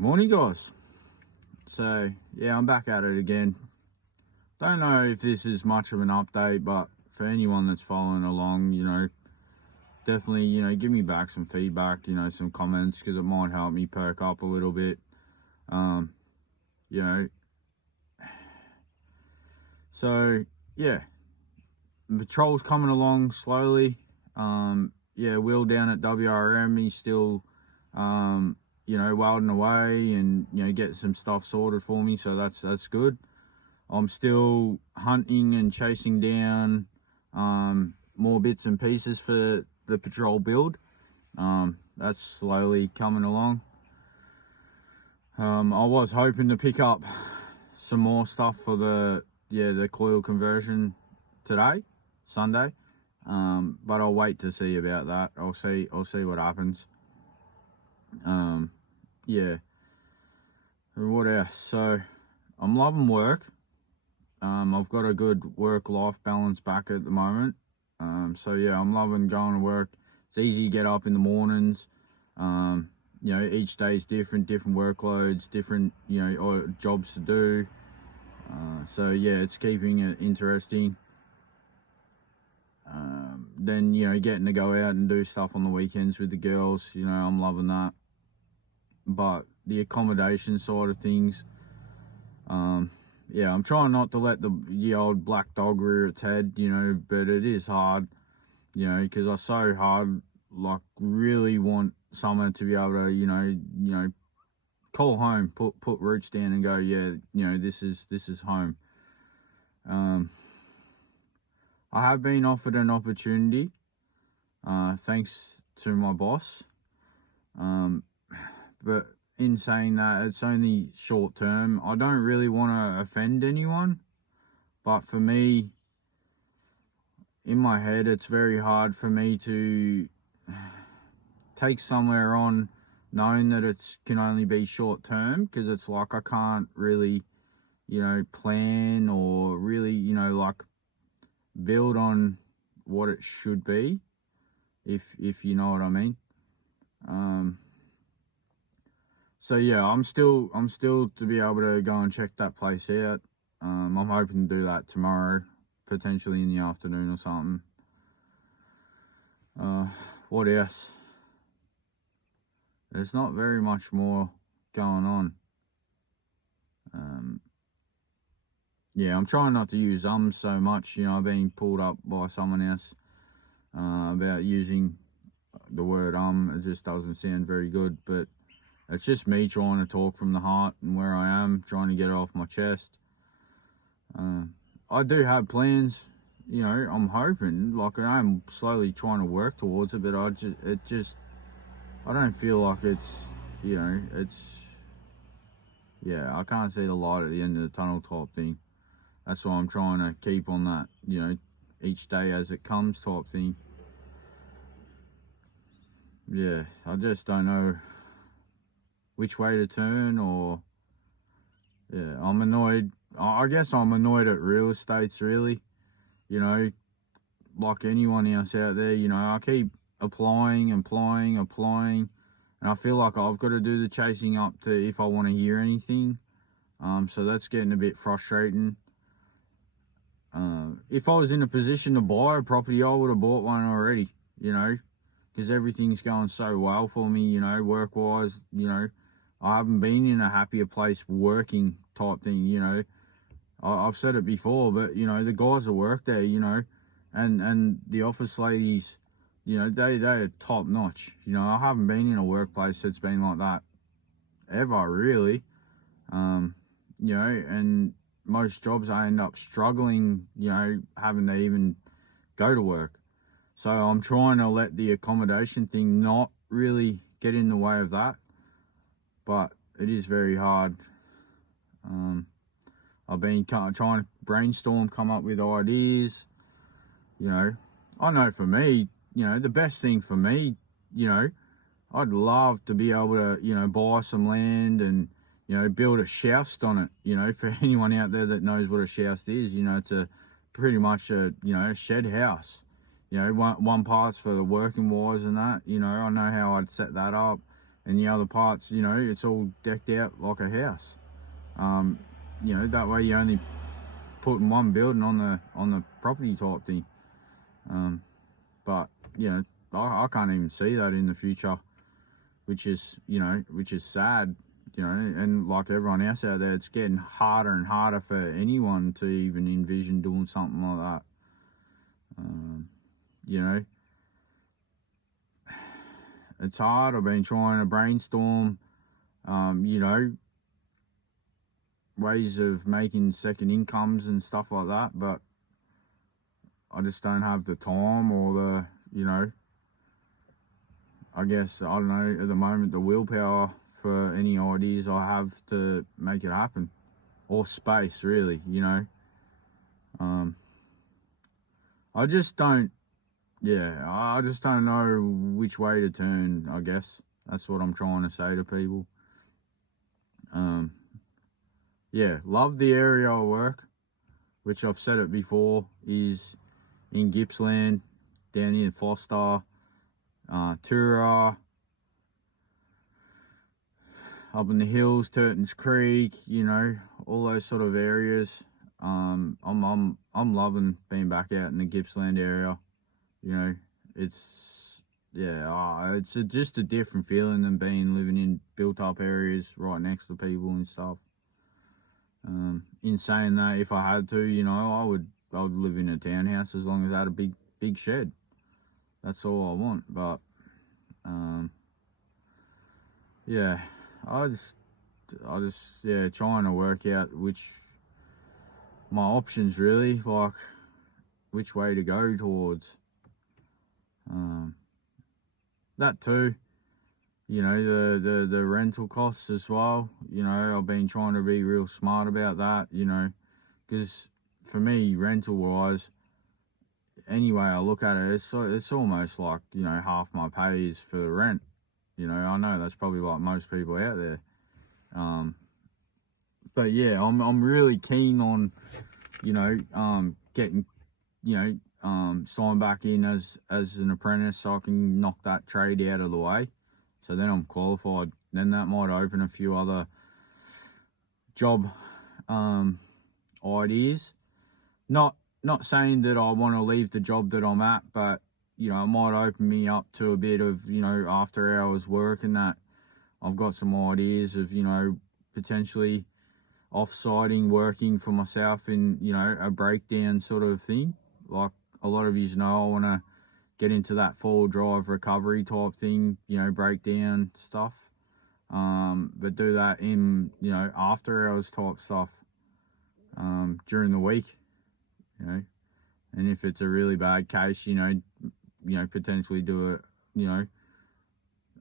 Morning, guys. So, yeah, I'm back at it again. Don't know if this is much of an update, but for anyone that's following along, definitely, give me back some feedback, some comments, because it might help me perk up a little bit. Um, you know, so, yeah, the patrol's coming along slowly. Will down at WRM, he's still, welding away and, getting some stuff sorted for me, so that's good. I'm still hunting and chasing down more bits and pieces for the patrol build. That's slowly coming along. I was hoping to pick up some more stuff for the coil conversion today, Sunday. But I'll wait to see about that. I'll see what happens. Yeah. What else? So I'm loving work. I've got a good work-life balance back at the moment. So yeah, I'm loving going to work. It's easy to get up in the mornings. Each day is different workloads, different, jobs to do. So yeah, it's keeping it interesting. Then, getting to go out and do stuff on the weekends with the girls, I'm loving that. But the accommodation side of things, yeah, I'm trying not to let the old black dog rear its head, but it is hard, because I so hard, like, really want someone to be able to, call home, put roots down and go, yeah, this is home. I have been offered an opportunity, thanks to my boss, but in saying that, it's only short term. I don't really want to offend anyone, but for me, in my head, it's very hard for me to take somewhere on knowing that it can only be short term, because it's like I can't really, plan or really, like, build on what it should be, if you know what I mean. So yeah, I'm still to be able to go and check that place out. I'm hoping to do that tomorrow, potentially in the afternoon or something. What else? There's not very much more going on. Yeah, I'm trying not to use so much. I've been pulled up by someone else about using the word It just doesn't sound very good, but it's just me trying to talk from the heart and where I am, trying to get it off my chest. I do have plans, I'm hoping, like, I am slowly trying to work towards it, but I don't feel like I can't see the light at the end of the tunnel type thing. That's why I'm trying to keep on that, each day as it comes type thing. Yeah, I just don't know which way to turn, or, yeah, I'm annoyed. I guess I'm annoyed at real estates, really. Like anyone else out there, I keep applying, and I feel like I've got to do the chasing up to if I want to hear anything. So that's getting a bit frustrating. If I was in a position to buy a property, I would have bought one already, because everything's going so well for me, work-wise. I haven't been in a happier place working type thing. I've said it before, but, the guys that work there, and the office ladies, they're top notch. I haven't been in a workplace that's been like that ever, really. And most jobs I end up struggling, having to even go to work. So I'm trying to let the accommodation thing not really get in the way of that, but it is very hard. I've been trying to brainstorm, come up with ideas. I know for me, the best thing for me, I'd love to be able to, buy some land and, build a shoust on it. For anyone out there that knows what a shoust is, it's pretty much a shed house. One part's for the working wise and that, I know how I'd set that up. and the other parts, you know, it's all decked out like a house. You know, that way you only putting one building on the property type thing. But you know, I can't even see that in the future, which is, you know, which is sad, you know. And like everyone else out there, it's getting harder and harder for anyone to even envision doing something like that. You know, it's hard. I've been trying to brainstorm, you know, ways of making second incomes and stuff like that, but I just don't have the time or the, you know, I guess, I don't know, at the moment, the willpower for any ideas I have to make it happen, or space, really, you know. I just don't, yeah, I just don't know which way to turn, I guess. That's what I'm trying to say to people. Yeah, love the area I work, which I've said it before, is in Gippsland, down here in Foster, Tura, up in the hills, Turton's Creek, you know, all those sort of areas. I'm loving being back out in the Gippsland area. You know, it's, yeah, it's just a different feeling than living in built up areas right next to people and stuff. In saying that, if I had to, you know, I would live in a townhouse as long as I had a big shed. That's all I want. But yeah, I just yeah, trying to work out which my options, really, like which way to go towards. That too, you know, the rental costs as well. You know, I've been trying to be real smart about that, you know, because for me, rental wise, anyway I look at it, it's almost like, you know, half my pay is for the rent. You know, I know that's probably like most people out there. But yeah, I'm really keen on, you know, getting, you know, sign back in as an apprentice so I can knock that trade out of the way. So then I'm qualified. Then that might open a few other job ideas. Not saying that I want to leave the job that I'm at, but you know, it might open me up to a bit of, you know, after hours work, and that I've got some ideas of, you know, potentially off-siting, working for myself in, you know, a breakdown sort of thing. Like a lot of you know, I want to get into that forward drive recovery type thing, you know, breakdown stuff. But do that in, you know, after hours type stuff during the week, you know. And if it's a really bad case, you know, potentially do it, you know,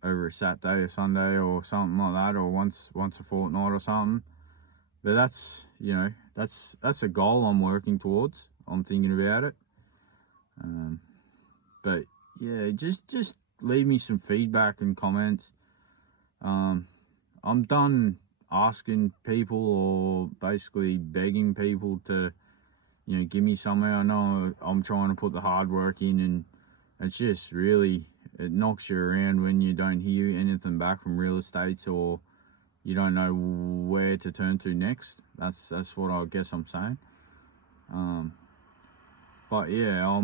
over a Saturday or Sunday or something like that, or once a fortnight or something. But that's, you know, that's a goal I'm working towards. I'm thinking about it. But yeah, just leave me some feedback and comments. I'm done asking people or basically begging people to, you know, give me something. I know I'm trying to put the hard work in, and it's just really, it knocks you around when you don't hear anything back from real estates, or you don't know where to turn to next. That's what I guess I'm saying. But yeah,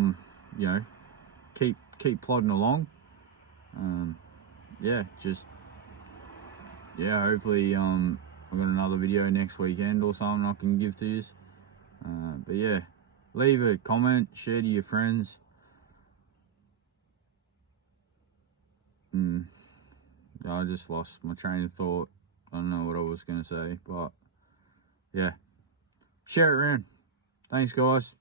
you know, keep plodding along. Yeah, just, yeah, hopefully I've got another video next weekend or something I can give to you. But yeah, leave a comment, share to your friends. I just lost my train of thought. I don't know what I was going to say, but yeah, share it around. Thanks, guys.